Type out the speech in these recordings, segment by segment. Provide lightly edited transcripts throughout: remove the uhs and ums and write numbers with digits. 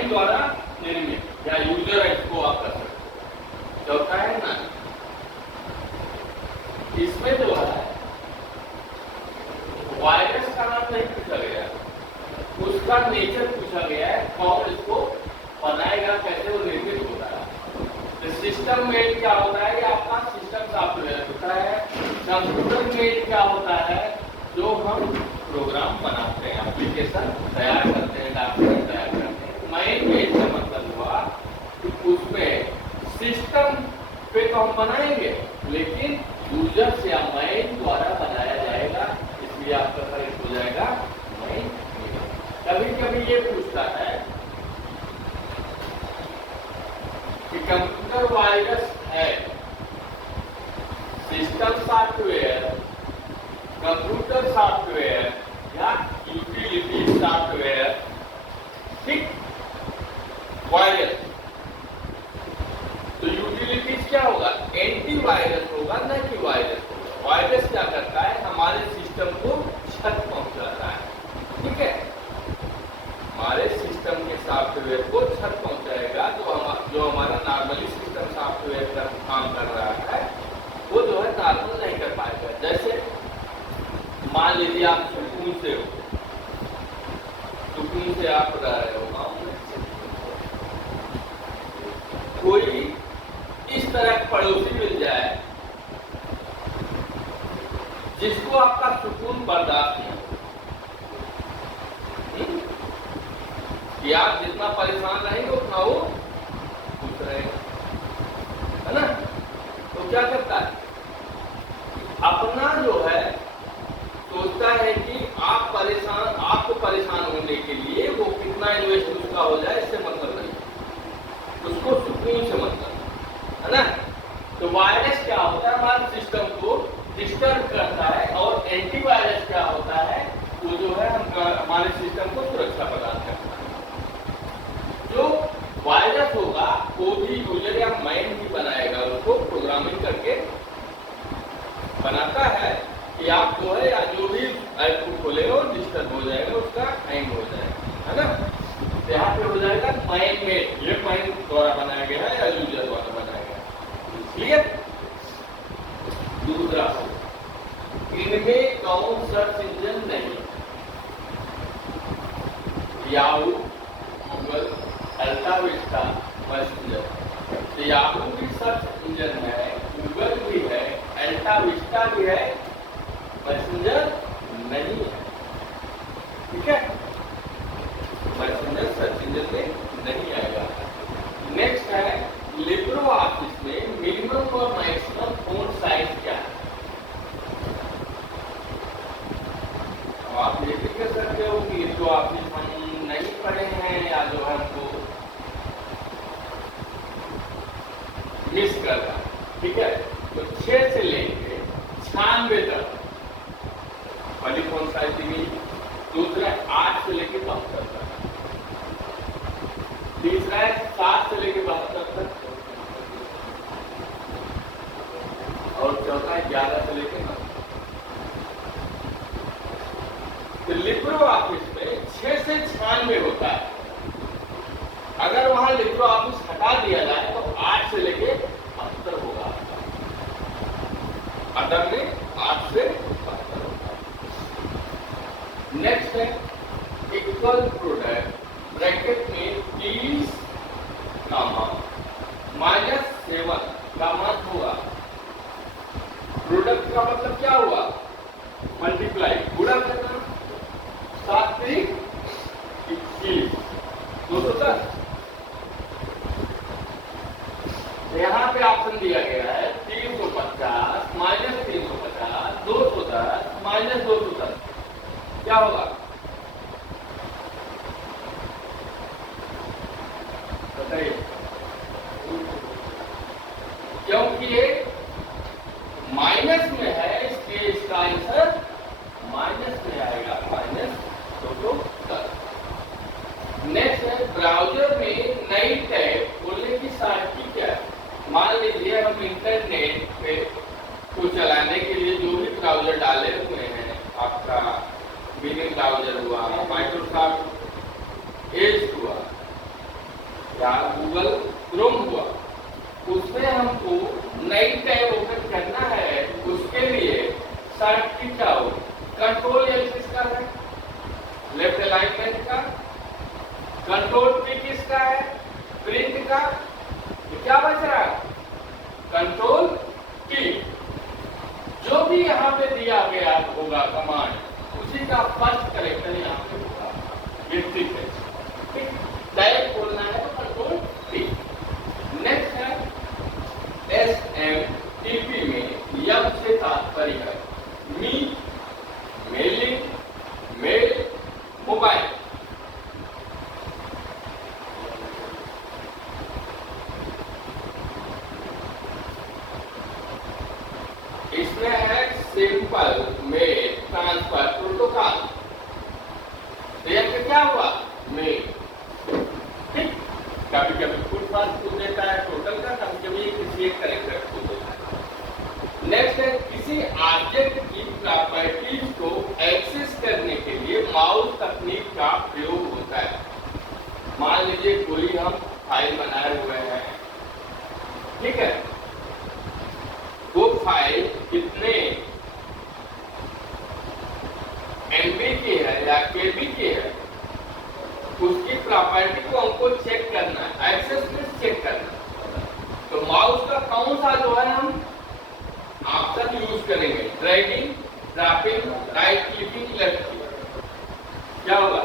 Mind द्वारा निर्मित या यूजर इसको आप कर सकते हो। चौथा है ना, इसमें जो है वायरस का नाम नहीं पूछा गया, उसका नेचर पूछा गया है, कौन इसको बनाएगा, कैसे वो निर्मित होता है। तो सिस्टम मेड क्या होता है, ये आपका सिस्टम सॉफ्टवेयर होता है। कंप्यूटर मेड क्या होता है, जो हम प्रोग्राम बनाते हैं, एप्लीकेशन तैयार करते हैं, डॉक्यूमेंट तैयार करते हैं। माइंड मेड का मतलब हुआ कि उसमें सिस्टम पे तो हम बनाएंगे, लेकिन यूजर्स या माइंड द्वारा बनाया जाएगा, इसलिए आपका करेक्ट हो जाएगा माइंड मेड। कभी कभी ये पूछता है कि कंप्यूटर वायरस है, सिस्टम सॉफ्टवेयर, कंप्यूटर सॉफ्टवेयर या यूटिलिटी सॉफ्टवेयर, ठीक, वायरस। तो यूटिलिटीज क्या होगा, एंटीवायरस होगा, न कि वायरस होगा। वायरस क्या करता है, हमारे सिस्टम को क्षत पहुंचाता है, ठीक है, हमारे सिस्टम के सॉफ्टवेयर को क्षत पहुंचाएगा। जो हमारा नॉर्मली सिस्टम सॉफ्टवेयर का काम कर रहा है, वो जो है नॉर्मल नहीं कर पाएगा। जैसे मान लीजिए आप सुकून से हो, सुकून से आप रह रहे हो गाँव में, कोई इस तरह का पड़ोसी मिल जाए जिसको आपका सुकून बर्दाश्त नहीं, कि आप जितना परेशान रहेंगे उतना वो खुश रहेगा, है ना। तो क्या करता है, अपना जो है सोचता है कि आपको परेशान होने के लिए वो कितना इन्वेस्ट उसका हो जाए, इससे मतलब नहीं, उसको सुकून से मतलब, है ना। तो वायरस क्या होता है, हमारे सिस्टम को डिस्टर्ब करता है, और एंटीवायरस क्या होता है, वो जो है हमारे सिस्टम को सुरक्षा प्रदान करता है। जो वायरस होगा वो भी यूजर या माइंड भी बनाएगा, उसको प्रोग्रामिंग करके बनाता है कि आप जो है या जो भी ऐप को खोलेगा वो डिस्टर्ब हो जाएगा, उसका हैंग हो जाएगा, है ना। यहाँ पे हो जाएगा माइंड मेड, ये माइंड द्वारा बनाया गया है या यूजर द्वारा बनाया गया है, क्लियर। दूसरा, इनमें कौन सर्च इंजन नहीं, याहू, गूगल, अल्टा विस्टा, मैसेंजर। तो याहू भी सर्च इंजन है, गूगल भी है, अल्टा विस्टा भी है, मैसेंजर नहीं है, ठीक है। मैसेंजर सर्च इंजन में नहीं आएगा। नेक्स्ट है, लिब्रो ऑफिस में मिनिमम और मैक्सिमम फॉन्ट साइज क्या है। अब आप ये भी कह सकते हो कि लिब्रो ऑफिस हम नहीं पढ़े हैं या जो हमको मिस कर रहा है, ठीक है। तो 6 से लेके 96 तक पहली फॉन्ट साइज दी, दूसरा 8 से लेके 72 तक, तीसरा है 7 से लेके 72 तक, और चौथा है 11 से लेके 9। तो लिब्रो ऑफिस में 6 से 96 होता है। अगर वहां लिब्रो ऑफिस हटा दिया जाए तो 8 से लेके 72 होगा, अदर में 8 से 72 होगा। नेक्स्ट है इक्वल प्रोडक्ट, ब्रैकेट में 30 -7 का मत हुआ। प्रोडक्ट का मतलब क्या हुआ, मल्टीप्लाई, गुणा करना, 7 3 21 210। यहाँ पे ऑप्शन दिया गया है 350 -350 210 -210, क्या होगा बताइए। क्योंकि ये माइनस में है, इसलिए इसका आंसर माइनस में आएगा, -210। नेक्स्ट है, ब्राउजर में नई टैब खोलने की शर्त क्या है। मान लीजिए हम इंटरनेट पे को चलाने के लिए जो भी ब्राउजर डाले हुए हैं, आपका बिलिंग ब्राउजर हुआ, माइक्रोसॉफ्ट एज हुआ, या गूगल क्रोम हुआ, उसमें हमको नई टैब ओपन करना है, उसके लिए शॉर्ट की क्या हो, कंट्रोल एल किसका है, लेफ्ट अलाइनमेंट का, कंट्रोल पी किसका है, प्रिंट का, तो क्या बच रहा है, कंट्रोल की। जो भी यहाँ पे दिया गया होगा कमांड, उसी का फर्स्ट करेक्टर यहाँ पे होगा, ये ठीक है। ठीक, डायरेक्ट बोलना है तो कंट्रोल पी। नेक्स्ट है SMTP में यम से तात्पर्य है मीट, मेलिंग, मेल, मोबाइल। इसमें है सिंपल मेल ट्रांसफर प्रोटोकॉल। तो क्या हुआ, मेल। ठीक, कभी कभी फुल फास्ट पूछ देता है टोटल का, कभी कभी किसी एक करेक्टर पूछ देता है। नेक्स्ट है किसी ऑब्जेक्ट की प्रॉपर्टीज को एक्सेस करने के लिए माउस तकनीक का प्रयोग होता है। मान लीजिए कोई हम फाइल बनाए हुए हैं, ठीक है, वो फाइल कितने MB की है या KB की है, उसकी प्रॉपर्टी को हमको चेक करना है, एक्सेस में चेक करना है। तो माउस का कौन सा जो है हम ऑप्शन यूज करेंगे, dragging, dropping, right clicking, left clicking. क्या होगा,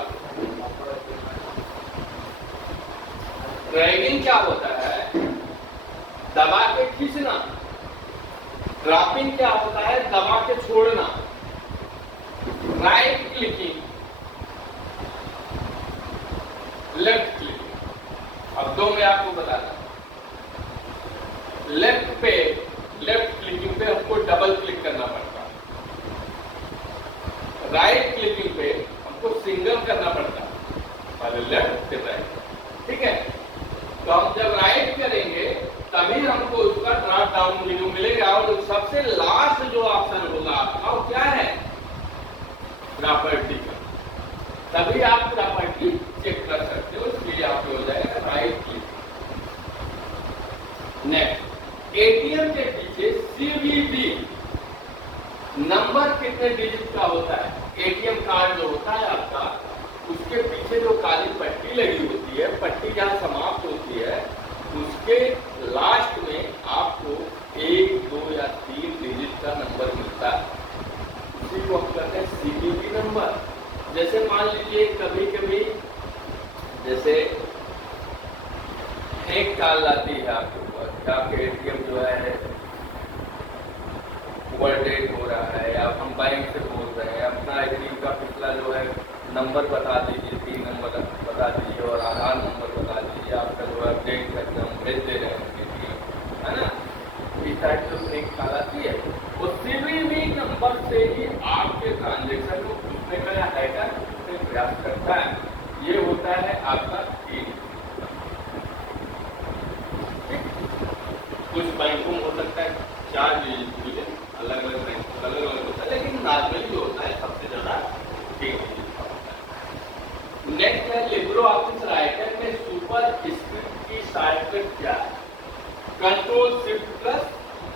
ड्रैगिंग क्या होता है, दबा के खींचना। ड्रॉपिंग क्या होता है, दबा के छोड़ना। Right clicking, left clicking. अब दो मैं आपको बताता हूं। लेफ्ट क्लिकिंग पे हमको डबल क्लिक करना पड़ता है, राइट क्लिकिंग पे हमको सिंगल करना पड़ता है, पहले लेफ्ट फिर राइट। ठीक है, तो हम जब राइट करेंगे तभी हमको उसका ड्रॉप डाउन मेन्यू मिलेगा, और सबसे लास्ट जो ऑप्शन होगा आपका वो क्या है, प्रॉपर्टी का। तभी आप प्रॉपर्टी चेक कर सकते हो, इसलिए आपको हो जाएगा राइट क्लिक। नेक्स्ट, एटीएम के पीछे CVV नंबर कितने डिजिट का होता है। एटीएम कार्ड जो होता है आपका, उसके पीछे जो काली पट्टी लगी होती है, पट्टी जहां समाप्त होती है, उसके लास्ट में आपको 1, 2 या 3 डिजिट का नंबर मिलता है, उसी को हम कहते हैं CVV नंबर। जैसे मान लीजिए कभी कभी जैसे एक कॉल आती है आपके ऊपर, आपके एटीएम जो है ओवरडेट हो रहा है, या हम बैंक से बोल रहे हैं, अपना एटीएम का पिछला जो है नंबर बता दीजिए, 3 नंबर बता दीजिए और आधार नंबर बता दीजिए, आपका जो है अपडेट करके हम भेज दे रहे हैं एटीएम, है ना। इस टाइप से एक कॉल आती है, वो CVV नंबर से ही आपके ट्रांजेक्शन को पूछने का या हैकर पूछने का प्रयास करता है। ये होता है आपका की। कुछ बैंकों में हो सकता है 4 डिजिट, अलग अलग बैंक अलग अलग होता है, लेकिन नॉर्मली जो होता है सबसे ज्यादा 3 डिजिट का होता है। नेक्स्ट है लिब्रो ऑफिस राइटर में सुपर स्क्रिप्ट की शॉर्टकट क्या है, control shift plus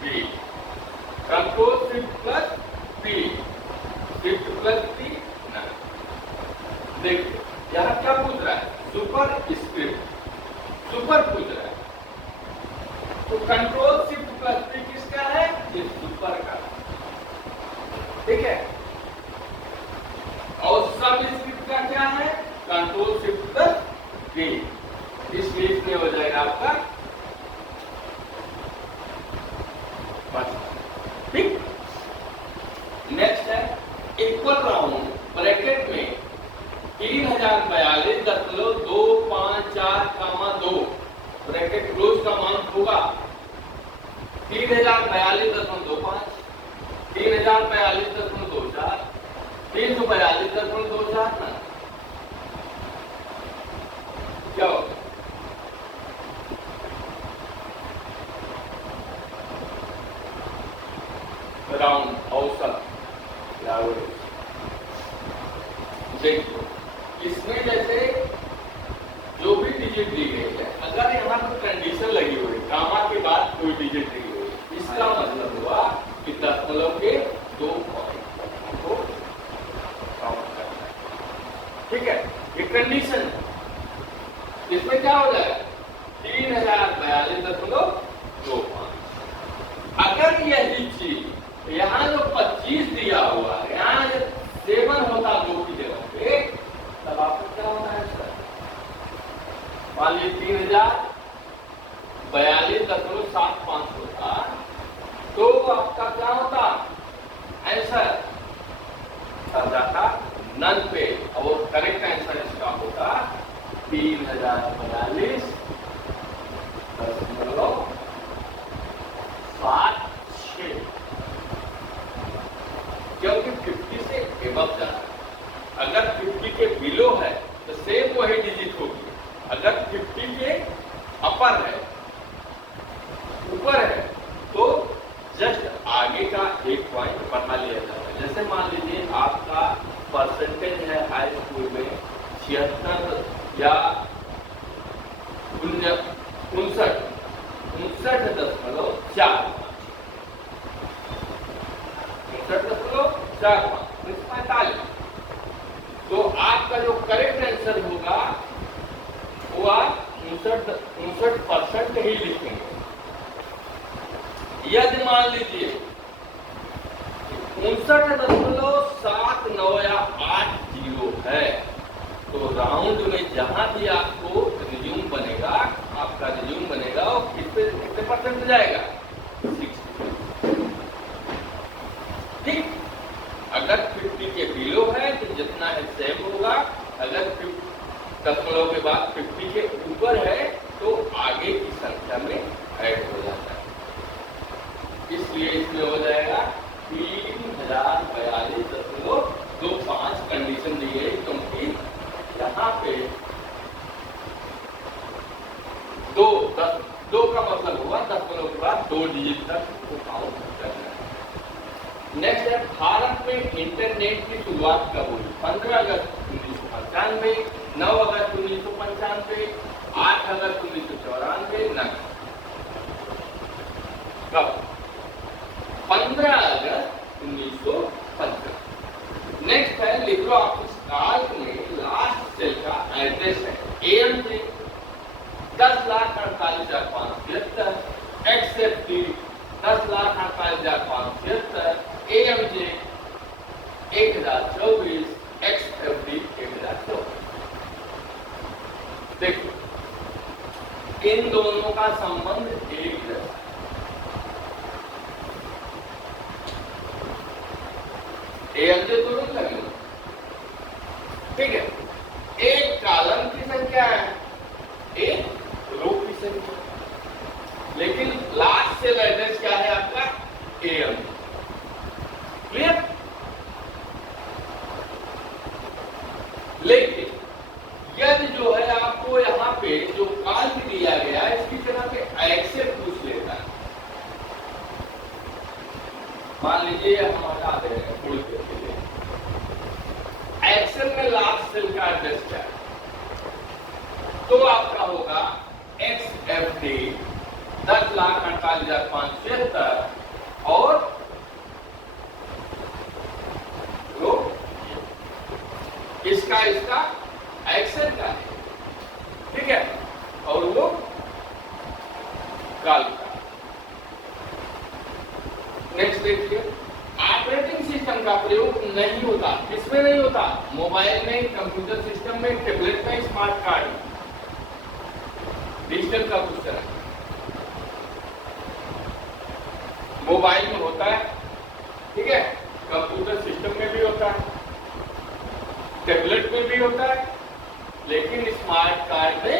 B, control shift plus B, shift plus B ना। देखिए यहाँ क्या पूछ रहा है, सुपर स्क्रिप्ट, सुपर पूछ रहा है, तो कंट्रोल शिफ्ट प्लस बी किसका है, ये सुपर का, ठीक है। और सब स्क्रिप्ट का क्या है, कंट्रोल शिफ्ट प्लस बी, इसलिए इसमें हो जाएगा आपका बस। ठीक, नेक्स्ट है इक्वल राउंड ब्रैकेट में 3042.254, ब्रैकेट क्लोज का मान होगा 3042.25, 3042.24, 342.24 ना, क्या होगा, राउंड औसत। देखिए इसमें जैसे जो भी डिजिट दी गई है अगर यहाँ पर कंडीशन लगी हुई, गामा के बाद कोई डिजिट लगी हुई, इसका मतलब हुआ कि दशमलव के 2 पॉइंट को काउंट करना है। ठीक है, ये कंडीशन है। इसमें क्या हो जाएगा 3042.25। अगर यही चीज यहाँ जो 25 दिया हुआ है, यहाँ जब 7 होता 2 की जगह पे, तब आपको क्या होना है सर? मान लीजिए 3042.75 होता, तो आपका क्या होता आंसर? तब जाता नन पे, और करेक्ट आंसर इसका होगा 3042.76, क्योंकि 50 से एबव जाना है। अगर 50 के बिलो है तो सेम वही डिजिट होगी, अगर 50 के अपर है, ऊपर है, तो जस्ट आगे का 1 पॉइंट बढ़ा लिया जाता है। जैसे मान लीजिए आपका परसेंटेज है हाई स्कूल में 76 या 59.4, 45, तो आपका जो करेक्ट आंसर होगा वो आप 59% ही लिखेंगे। यदि मान लीजिए 59.79 या 80 है, तो राउंड में जहां भी आपको रिज्यूम बनेगा, आपका रिज्यूम बनेगा, वो कितने परसेंट जाएगा? 60। ठीक, अगर 50 के बिलो है तो जितना है सेम होगा, अगर दशमलव के बाद 50 के ऊपर है तो आगे की संख्या में ऐड हो जाता है। इसलिए इसमें हो जाएगा 3042.25 कंडीशन दी गई, क्योंकि यहाँ पे 2 का मतलब हुआ दशमलव के बाद 2 डिजिट तक को काउंट करना है। नेक्स्ट है, भारत में इंटरनेट की शुरुआत कब हुई? 15 अगस्त 1995, 9 अगस्त 1995, 8 अगस्त 1994, 9 कब? 15 अगस्त 1995। नेक्स्ट है, लिब्रो ऑफिस काल्क में लास्ट सेल का एड्रेस है AM से 10,48,576, XFT 10,48,576, AMJ 1024, XFD 1024। देखिए इन दोनों का संबंध एक जैसा, AMJ तो नहीं लगेगा। ठीक है, एक कॉलम की संख्या है, एक रो की संख्या, लेकिन लास्ट सेल एड्रेस क्या है आपका? AM। क्लियर? लेकिन यदि जो है आपको यहाँ पे जो काल्क दिया गया है, इसकी जगह पे एक्सेल पूछ लेता है। मान लीजिए हम हटा दे रहे हैं फुल के लिए, एक्सेल में लास्ट सेल का एड्रेस क्या है? तो आपका होगा XFD 10,48,576 और रो इसका एक्सेल का है। ठीक है, और वो काल्क का। नेक्स्ट देखिए, ऑपरेटिंग सिस्टम का प्रयोग नहीं होता। किसमें नहीं होता? मोबाइल में, कंप्यूटर सिस्टम में, टैबलेट में, स्मार्ट कार्ड में। डिजिटल का क्वेश्चन है। मोबाइल में होता है, ठीक है, कंप्यूटर सिस्टम में भी होता है, टैबलेट में भी होता है, लेकिन स्मार्ट कार्ड में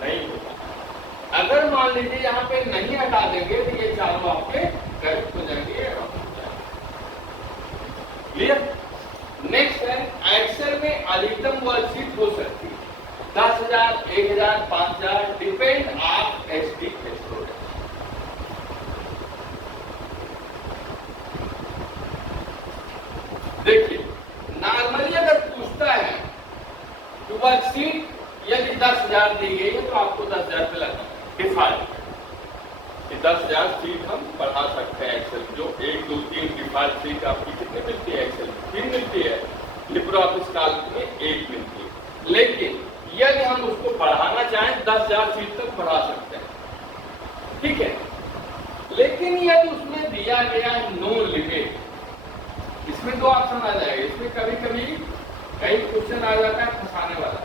नहीं होता। अगर मान लीजिए यहाँ पे नहीं हटा देंगे तो ये चारों आपके करेक्ट हो जाएंगे। क्लियर? नेक्स्ट है, एक्सेल में अधिकतम वर्कशीट हो सकती है 10,000, 1,000, 5,000, डिपेंड ऑन एसडी स्टूडेंट। देखिए, नॉर्मली अगर पूछता है कि वर्कशीट यदि 10,000 दी गई है तो आपको 10,000 रुपये लगना डिफॉल्ट, कि 10,000 सीट हम बढ़ा सकते हैं एक्सेल। जो 1, 2, 3 डिफॉल्ट सीट आपकी कितनी मिलती है एक्सेल में? 3 मिलती है, लिब्रे ऑफिस कैल्क में 1 मिलती है। लेकिन यदि हम उसको बढ़ाना चाहें 10,000 सीट तक बढ़ा सकते हैं, ठीक है। लेकिन यदि उसमें दिया गया है नो लिमिट, इसमें 2 ऑप्शन आ जाएगा। इसमें कभी कभी कई क्वेश्चन आ जाता है फंसाने वाला।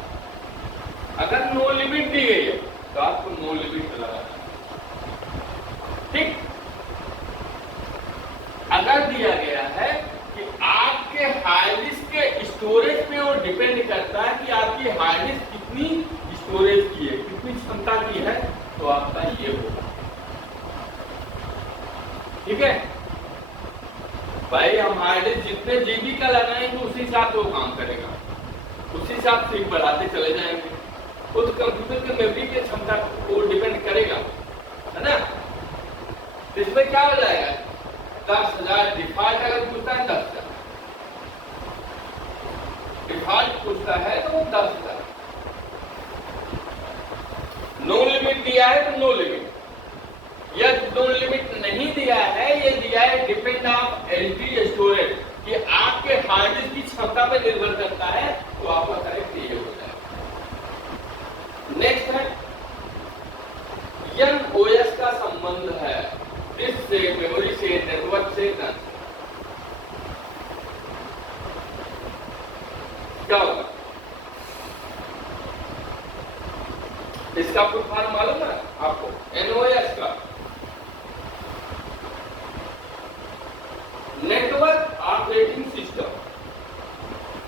अगर नो लिमिट दी गई है तो आपको नो लिमिट लगाना, ठीक। अगर दिया गया है कि आपके हार्ड डिस्क के स्टोरेज पे वो डिपेंड करता है कि आपकी हार्ड डिस्क कितनी स्टोरेज की है, कितनी क्षमता की है, तो आपका ये होगा, ठीक है भाई। हम हार्ड डिस्क जितने जीबी का लगाएंगे उसी हिसाब से वो काम करेगा, उसी हिसाब से बढ़ाते चले जाएंगे। वो तो कंप्यूटर की मेमोरी की क्षमता को डिपेंड करेगा, है ना। तो इसमें क्या हो जाएगा? 10,000 डिफॉल्ट अगर पूछता है 10,000, डिफॉल्ट पूछता है तो 10,000। नो लिमिट दिया है तो नो लिमिट, या नो लिमिट नहीं दिया है, ये दिया है डिपेंड ऑफ एलटी स्टोरेज, कि आपके हार्ड डिस्क की क्षमता पर निर्भर करता है, तो आपका करेक्ट ये हो जाएगा। नेक्स्ट है एनओएस का संबंध है डिस्क से, मेमोरी से, नेटवर्क से। क्या होगा इसका फुल फॉर्म मालूम है आपको? एनओएस का नेटवर्क ऑपरेटिंग सिस्टम।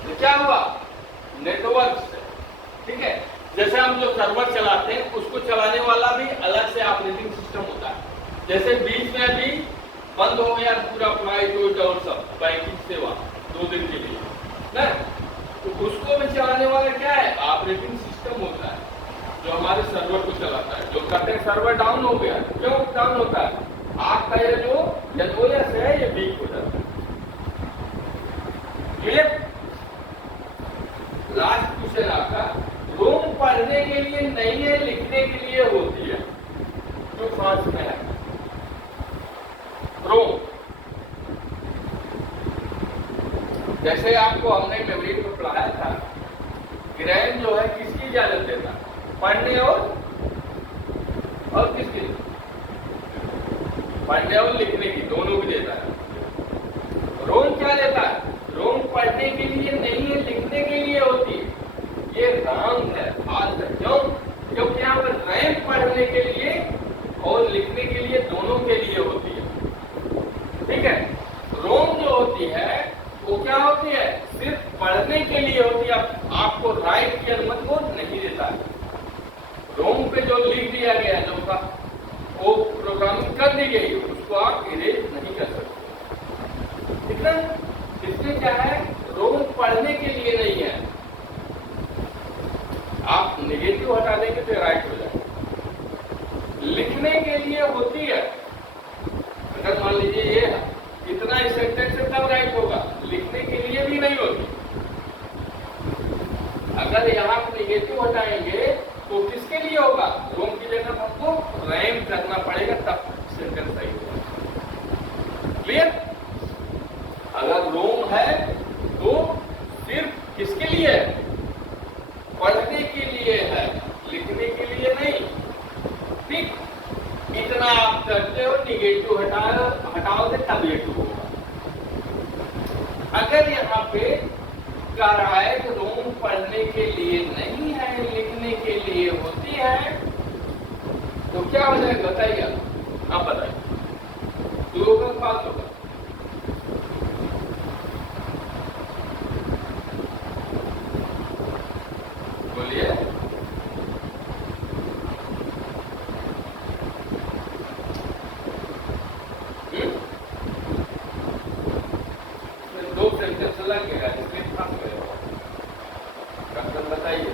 तो क्या हुआ? नेटवर्क से, ठीक है। जैसे हम जो सर्वर चलाते हैं उसको चलाने वाला भी अलग से ऑपरेटिंग सिस्टम होता है। जैसे बीच में भी बंद हो गया पूरा फ्लाइट और सब बैंकिंग सेवा 2 दिन के लिए ना, तो उसको भी चलाने वाला क्या है? ऑपरेटिंग सिस्टम होता है, जो हमारे सर्वर को चलाता है। जो कहते हैं सर्वर डाउन हो गया, क्यों डाउन होता है? आपका ये जो एनओएस है ये वीक हो जाता है। क्लियर? लास्ट क्वेश्चन आपका, रोम पढ़ने के लिए नहीं है, लिखने के लिए होती है। जो फ्रांस में है रोम, जैसे आपको हमने मेमोरी में पढ़ाया था, रैम जो है किसकी इजाजत देता है? पढ़ने और किसकी? पढ़ने और लिखने की, दोनों की देता है। रोम क्या देता है? रोम पढ़ने के लिए नहीं है, लिखने के लिए होती है। ये रॉन्ग है, फाल्स है। क्यों? क्योंकि यहाँ पर रैम पढ़ने के लिए और लिखने के लिए, दोनों के लिए होती है, ठीक है। रोम जो होती है वो क्या होती है? सिर्फ पढ़ने के लिए होती है, आपको राइट की अनुमति वो नहीं देता है। रोम पे जो लिख दिया गया है, जो का वो प्रोग्रामिंग कर दी गई, उसको आप इरेज नहीं कर सकते, ठीक है। इसमें क्या है? रोम पढ़ने के लिए नहीं है। आप नेगेटिव हटा देंगे तो राइट हो जाएगा। लिखने के लिए होती है। अगर मान लीजिए ये इतना ही सेंटेंस से तब राइट होगा, लिखने के लिए भी नहीं होती। अगर यहाँ नेगेटिव हटाएंगे तो किसके लिए होगा? रोम की जगह हमको रैम करना पड़ेगा, तब सेंटेंस सही होगा। क्लियर? अगर रोम है तो सिर्फ किसके लिए है? पढ़ने के लिए है, लिखने के लिए नहीं, ठीक। इतना आप करते हो, निगेटिव हटाओगे तब ये ट्रू होगा। अगर यहाँ पे कह रहा है कि रोम पढ़ने के लिए नहीं है, लिखने के लिए होती है, तो क्या हो जाएगा बताइए आप बताइए। ट्रू होगा पास होगा? बोलिए। दो सेंटेंस लग गया, इसलिए फंस गए हो। डॉक्टर बताइए।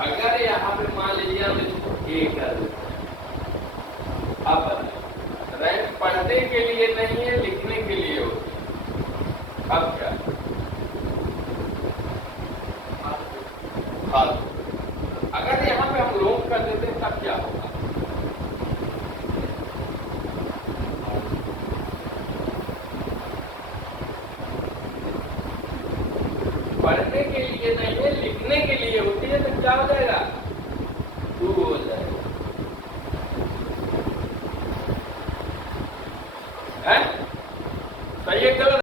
अगर यहाँ पे मान लीजिए हम इसको ए कर देते हैं, अब बताइए, रैम पढ़ने के लिए नहीं है, लिखने के लिए होती है। अब क्या? फालतू। अगर यहाँ पे हम लोग कर देते हैं तब क्या होगा? पढ़ने के लिए नहीं है, लिखने के लिए होती है, तो क्या हो जाएगा?